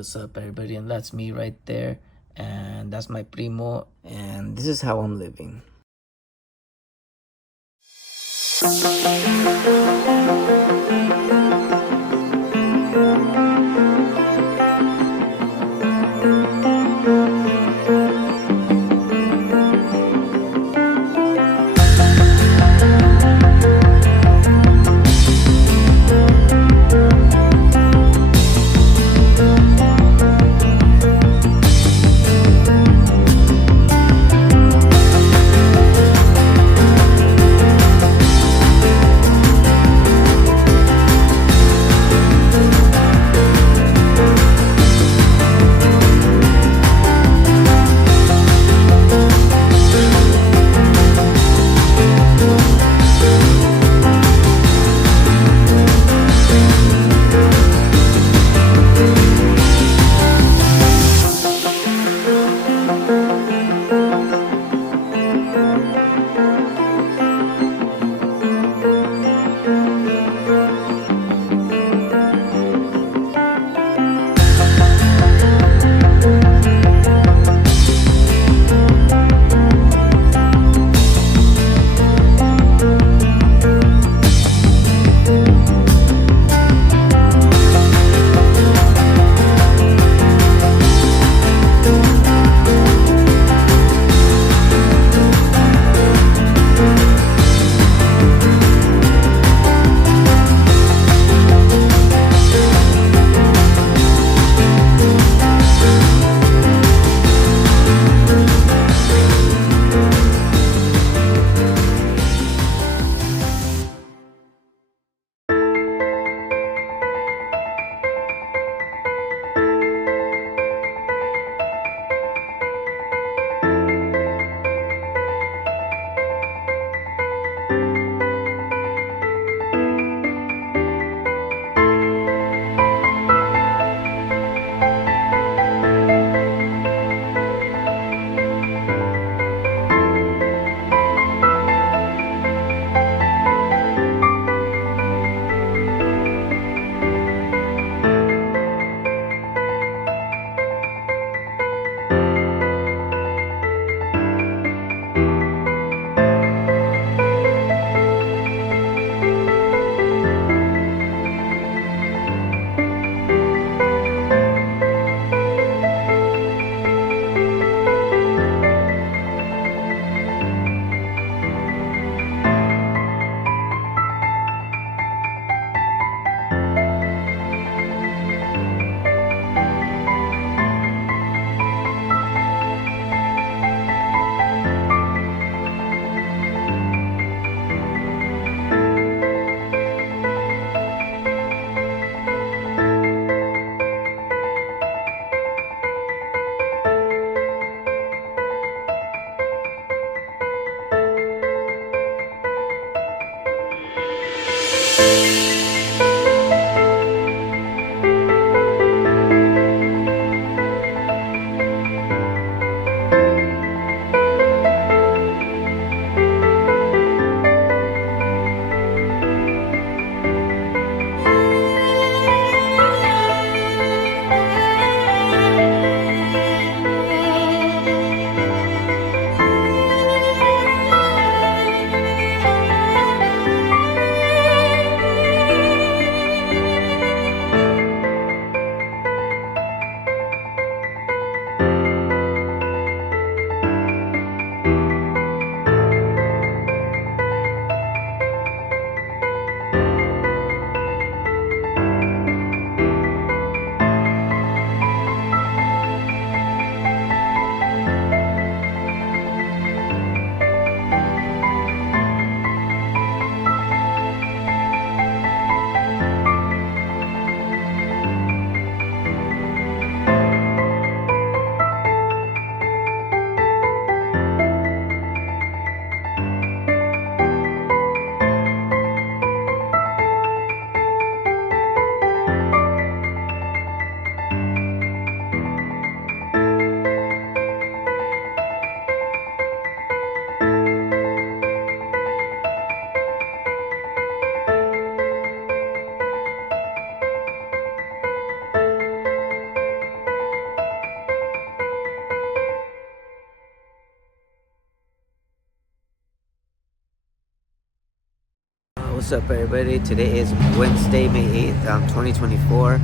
What's up, everybody? And that's me right there, and that's my primo, and this is how I'm living. What's up, everybody? Today is Wednesday, May 8th, 2024.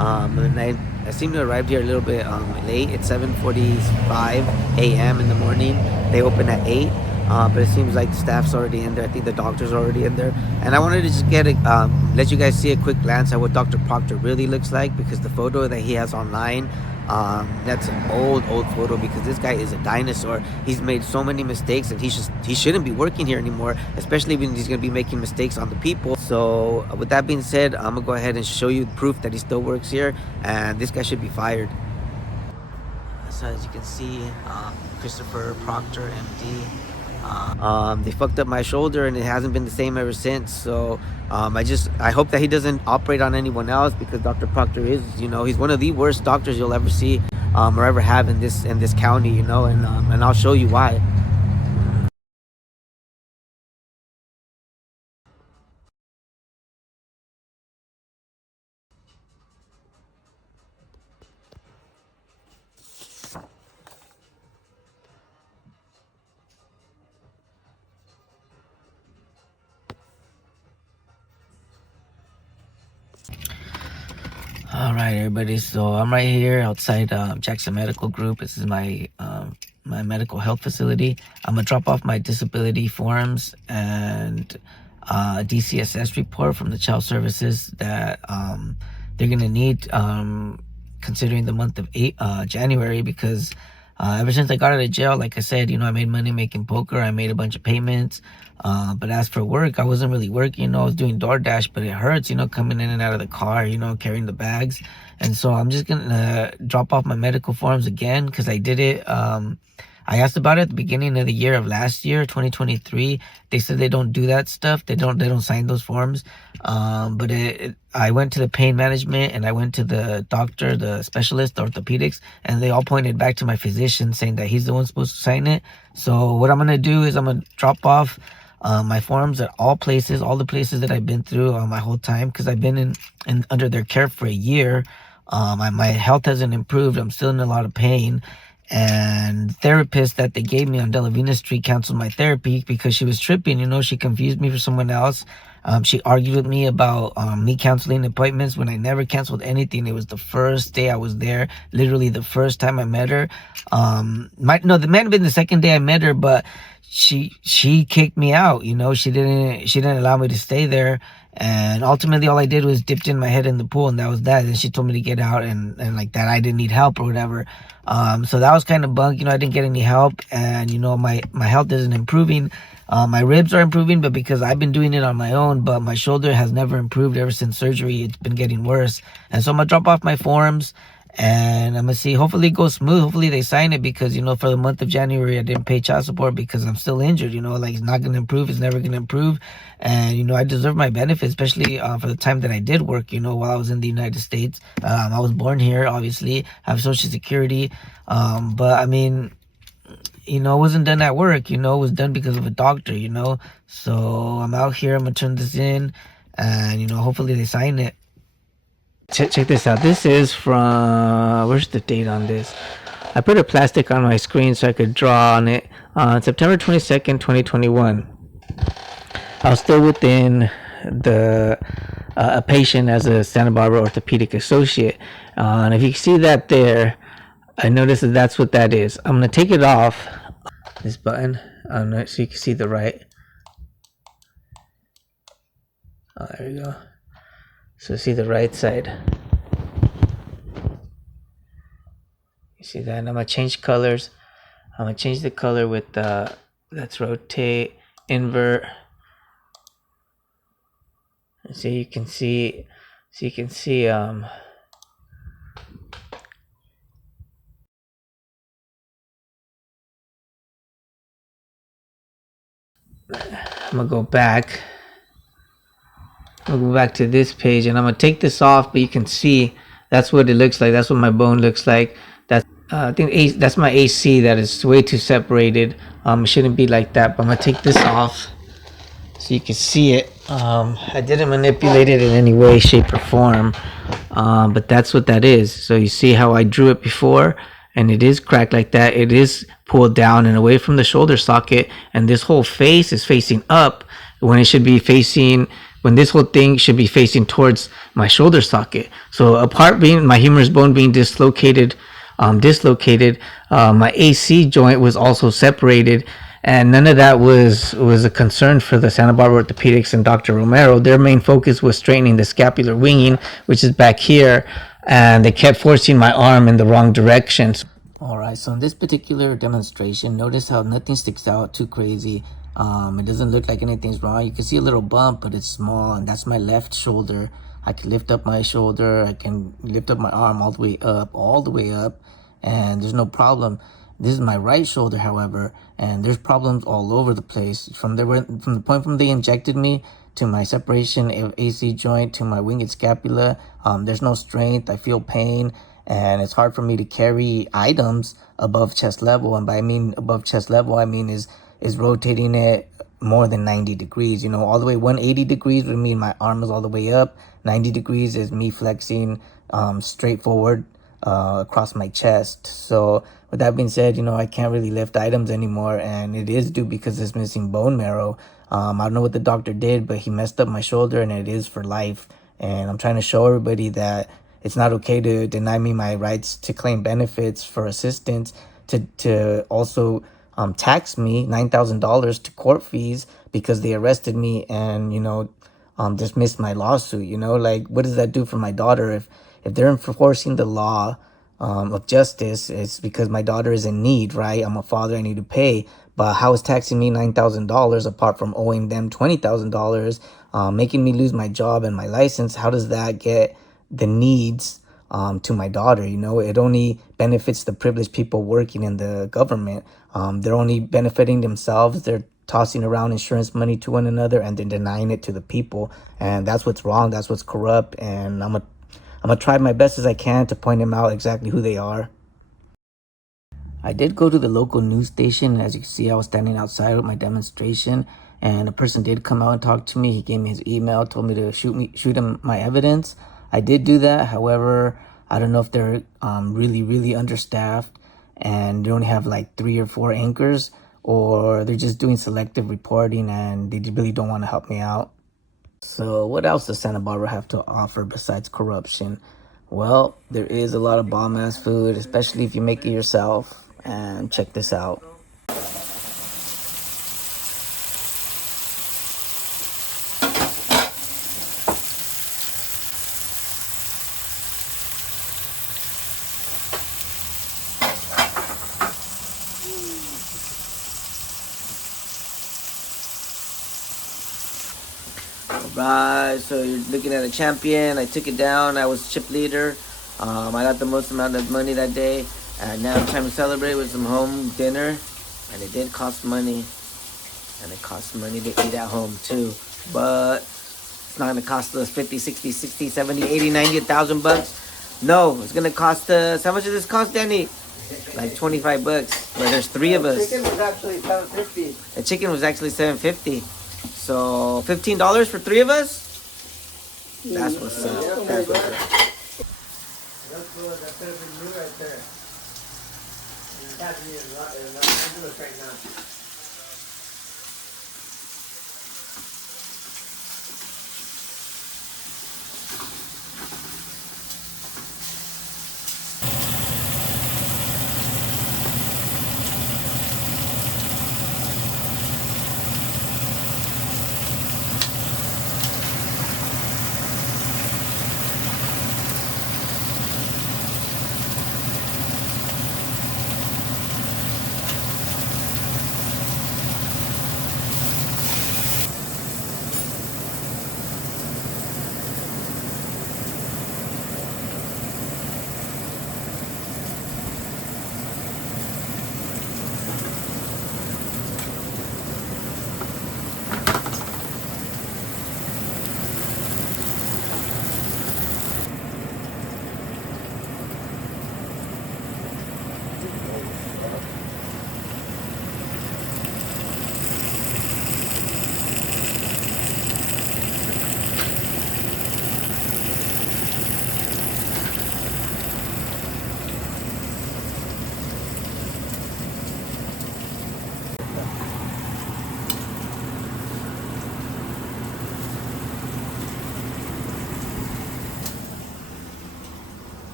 And I seem to arrive here a little bit late. It's 7:45 a.m. in the morning. They open at 8, but it seems like the staff's already in there. I think the doctor's already in there. And I wanted to just let you guys see a quick glance at what Dr. Proctor really looks like, because the photo that he has online, that's an old photo, because this guy is a dinosaur. He's made so many mistakes, and he shouldn't be working here anymore, especially when he's going to be making mistakes on the people. So with that being said, I'm gonna go ahead and show you proof that he still works here, and this guy should be fired. So as you can see, Christopher Proctor, MD. They fucked up my shoulder, and it hasn't been the same ever since. So I hope that he doesn't operate on anyone else, because Dr. Proctor is, he's one of the worst doctors you'll ever see or ever have in this county, and I'll show you why. All right, everybody. So I'm right here outside Jackson Medical Group. This is my medical health facility. I'm gonna drop off my disability forms and DCSS report from the child services that they're gonna need, considering the month of January, because ever since I got out of jail, like I said, I made money making poker. I made a bunch of payments. But as for work, I wasn't really working. I was doing DoorDash, but it hurts, coming in and out of the car, carrying the bags. And so I'm just gonna drop off my medical forms again, because I did it. I asked about it at the beginning of the year of last year, 2023. They said they don't do that stuff. They don't sign those forms. But I went to the pain management, and I went to the doctor, the specialist, the orthopedics, and they all pointed back to my physician, saying that he's the one supposed to sign it. So what I'm going to do is I'm going to drop off my forms at all the places that I've been through my whole time, because I've been in under their care for a year. My health hasn't improved. I'm still in a lot of pain. And therapist that they gave me on Delavina Street canceled my therapy because she was tripping. She confused me for someone else. She argued with me about me canceling appointments when I never canceled anything. It was the first day I was there, literally the first time I met her. That might have been the second day I met her, but she kicked me out. She didn't allow me to stay there. And ultimately, all I did was dipped in my head in the pool, and that was that. And she told me to get out, and like that, I didn't need help or whatever. So that was kind of bunk. I didn't get any help, and my health isn't improving. My ribs are improving, but because I've been doing it on my own, but my shoulder has never improved ever since surgery. It's been getting worse. And so I'm gonna drop off my forms, and I'm gonna see, hopefully it goes smooth. Hopefully they sign it, because for the month of January I didn't pay child support because I'm still injured. Like, it's not gonna improve. It's never gonna improve. And I deserve my benefits, especially for the time that I did work, while I was in the United States. I was born here, obviously, have Social Security, but I mean, it wasn't done at work. It was done because of a doctor. So I'm out here. I'm gonna turn this in, and hopefully they sign it. Check this out. This is from, where's the date on this? I put a plastic on my screen so I could draw on it. September 22nd, 2021. I was still within a patient as a Santa Barbara orthopedic associate. And if you see that there, I noticed that that's what that is. I'm going to take it off, this button, so you can see the right. Oh, there we go. So see the right side. You see that? And I'm going to change colors. I'm going to change the color with let's rotate, invert. So you can see I'm gonna go back. I'll go back to this page, and I'm gonna take this off, but you can see that's what it looks like. That's what my bone looks like. That's I think that's my AC. That is way too separated. It shouldn't be like that, but I'm gonna take this off so you can see it. I didn't manipulate it in any way, shape, or form, but that's what that is. So you see how I drew it before, and it is cracked like that. It is pulled down and away from the shoulder socket, and this whole face is facing up when it should be facing when this whole thing should be facing towards my shoulder socket. So apart being my humerus bone being dislocated, my AC joint was also separated, and none of that was a concern for the Santa Barbara Orthopedics and Dr. Romero. Their main focus was straightening the scapular winging, which is back here, and they kept forcing my arm in the wrong direction. Alright, so in this particular demonstration, notice how nothing sticks out too crazy. It doesn't look like anything's wrong. You can see a little bump, but it's small, and that's my left shoulder. I can lift up my shoulder, I can lift up my arm all the way up, and there's no problem. This is my right shoulder, however, and there's problems all over the place. From the point from they injected me to my separation of AC joint to my winged scapula, there's no strength. I feel pain, and it's hard for me to carry items above chest level. And by I mean above chest level, I mean is rotating it more than 90 degrees. You know, all the way 180 degrees would mean my arm is all the way up. 90 degrees is me flexing straight forward across my chest. So with that being said, you know, I can't really lift items anymore, and it is due because it's missing bone marrow. I don't know what the doctor did, but he messed up my shoulder, and it is for life. And I'm trying to show everybody that it's not okay to deny me my rights to claim benefits for assistance, to also tax me $9,000 to court fees because they arrested me and, you know, dismissed my lawsuit. You know, like, what does that do for my daughter? If they're enforcing the law of justice, it's because my daughter is in need, right? I'm a father, I need to pay. But how is taxing me $9,000 apart from owing them $20,000, making me lose my job and my license? How does that get the needs to my daughter? You know, it only benefits the privileged people working in the government. They're only benefiting themselves. They're tossing around insurance money to one another, and then denying it to the people. And that's what's wrong. That's what's corrupt. And I'm gonna try my best as I can to point them out exactly who they are. I did go to the local news station, and as you can see, I was standing outside with my demonstration, and a person did come out and talk to me. He gave me his email, told me to shoot him my evidence. I did do that. However, I don't know if they're really understaffed and they only have like 3 or 4 anchors, or they're just doing selective reporting and they really don't want to help me out. So what else does Santa Barbara have to offer besides corruption? Well, there is a lot of bomb-ass food, especially if you make it yourself. And check this out. Alright, so you're looking at a champion. I took it down. I was chip leader. I got the most amount of money that day. And now it's time to celebrate with some home dinner. And it did cost money. And it costs money to eat at home too. But it's not going to cost us 50, 60, 60, 70, 80, 90, 1,000 bucks. No, it's going to cost us, how much does this cost, Danny? Like 25 bucks. But there's 3 of us. The chicken was actually $7.50. The chicken was actually $7.50. So $15 for 3 of us? That's what's up. That's what's up. That's good. That could have been new right there. It's happening in Los Angeles right now.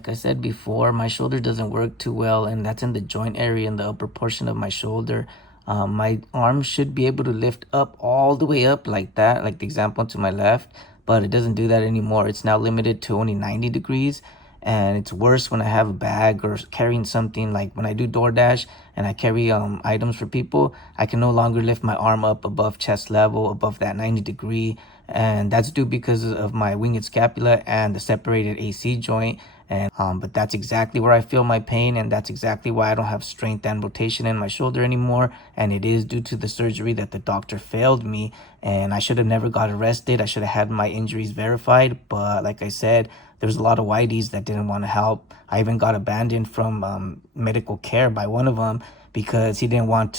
like I said before, my shoulder doesn't work too well, and that's in the joint area in the upper portion of my shoulder. My arm should be able to lift up all the way up like that, like the example to my left, but it doesn't do that anymore. It's now limited to only 90 degrees. And it's worse when I have a bag or carrying something, like when I do DoorDash and I carry items for people. I can no longer lift my arm up above chest level, above that 90 degree, and that's due because of my winged scapula and the separated AC joint. And but that's exactly where I feel my pain, and that's exactly why I don't have strength and rotation in my shoulder anymore. And it is due to the surgery that the doctor failed me, and I should have never got arrested. I should have had my injuries verified, but like I said, there's a lot of whiteys that didn't want to help. I even got abandoned from medical care by one of them because he didn't want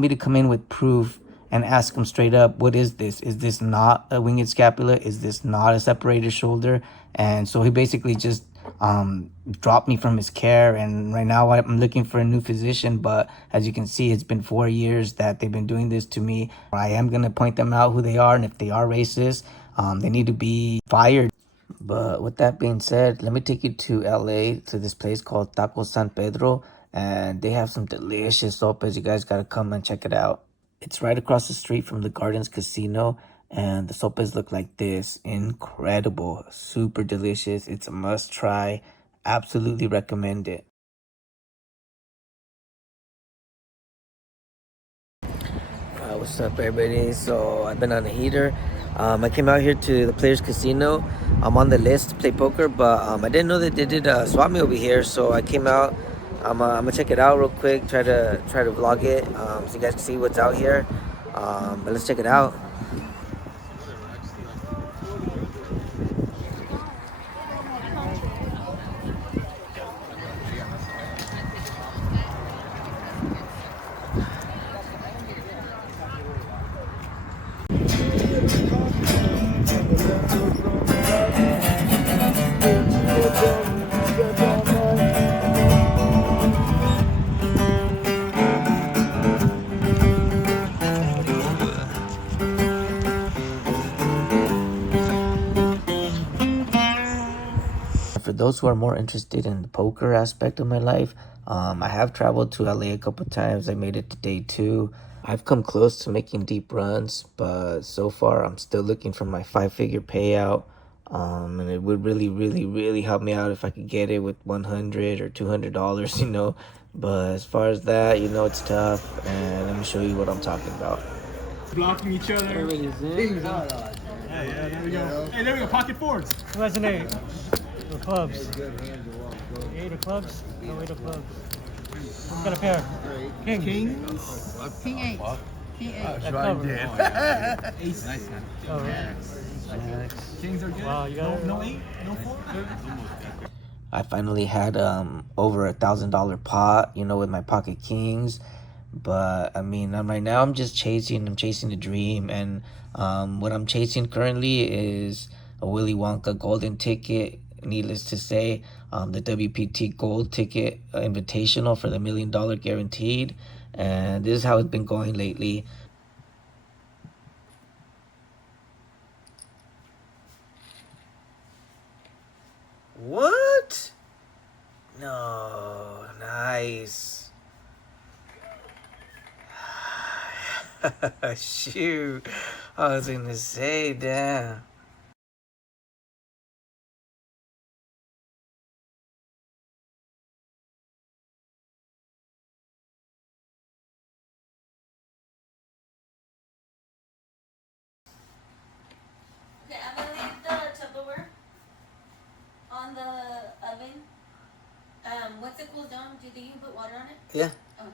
me to come in with proof and ask him straight up, what is this? Is this not a winged scapula? Is this not a separated shoulder? And so he basically just dropped me from his care. And right now I'm looking for a new physician. But as you can see, it's been 4 years that they've been doing this to me. I am going to point them out who they are. And if they are racist, they need to be fired. But with that being said, let me take you to LA to this place called Taco San Pedro. And they have some delicious sopas. You guys got to come and check it out. It's right across the street from the Gardens Casino, and the sopas look like this. Incredible, super delicious. It's a must try. Absolutely recommend it. What's up, everybody? So I've been on a heater. I came out here to the Players Casino. I'm on the list to play poker, but I didn't know that they did swap me over here. So I came out. I'm gonna check it out real quick. Try to vlog it so you guys can see what's out here. But let's check it out. For those who are more interested in the poker aspect of my life, I have traveled to LA a couple times. I made it to day 2. I've come close to making deep runs, but so far I'm still looking for my 5-figure payout. And it would really, really, really help me out if I could get it with $100 or $200, But as far as that, it's tough. And let me show you what I'm talking about. Blocking each other. Everybody's in. Yeah, there we go. Hey, there we go. Pocket fours. Who has an 8? The clubs. 8 of clubs? No 8 of clubs. Who's got a pair? Kings. King 8. King 8. That cover. Ace. Nice hand. Oh, right. Kings are good. Wow, you got no 8? No 4? I finally had over $1,000 pot, with my pocket kings. But I mean, right now I'm chasing a dream, and what I'm chasing currently is a Willy Wonka golden ticket. Needless to say, the WPT gold ticket invitational for the $1 million guaranteed, and this is how it's been going lately. What? No, nice. Shoot, I was gonna say, damn. Okay, I'm gonna leave the Tupperware on the oven. Once it cools down, do you think you can put water on it? Yeah. Oh.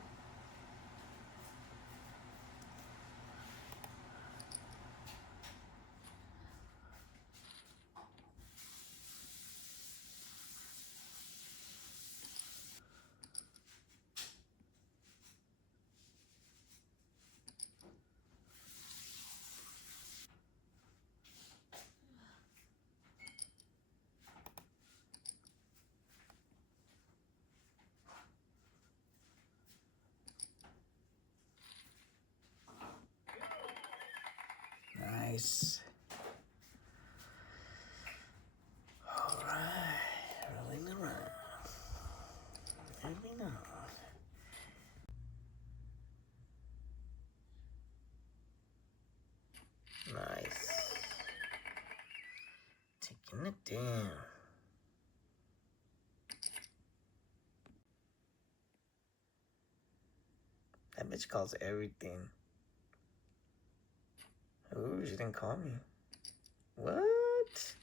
Nice. All right. Damn. That bitch calls everything. Ooh, she didn't call me. What?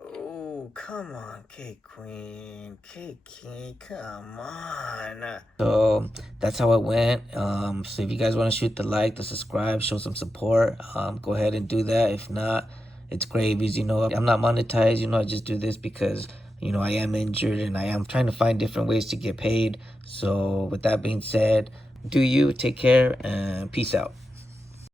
Oh, come on, Cake Queen. Cake King, come on. So that's how it went. So if you guys want to shoot the like, the subscribe, show some support, go ahead and do that. If not, it's gravies. You know, I'm not monetized. You know, I just do this because, you know, I am injured and I am trying to find different ways to get paid. So with that being said, do you take care and peace out.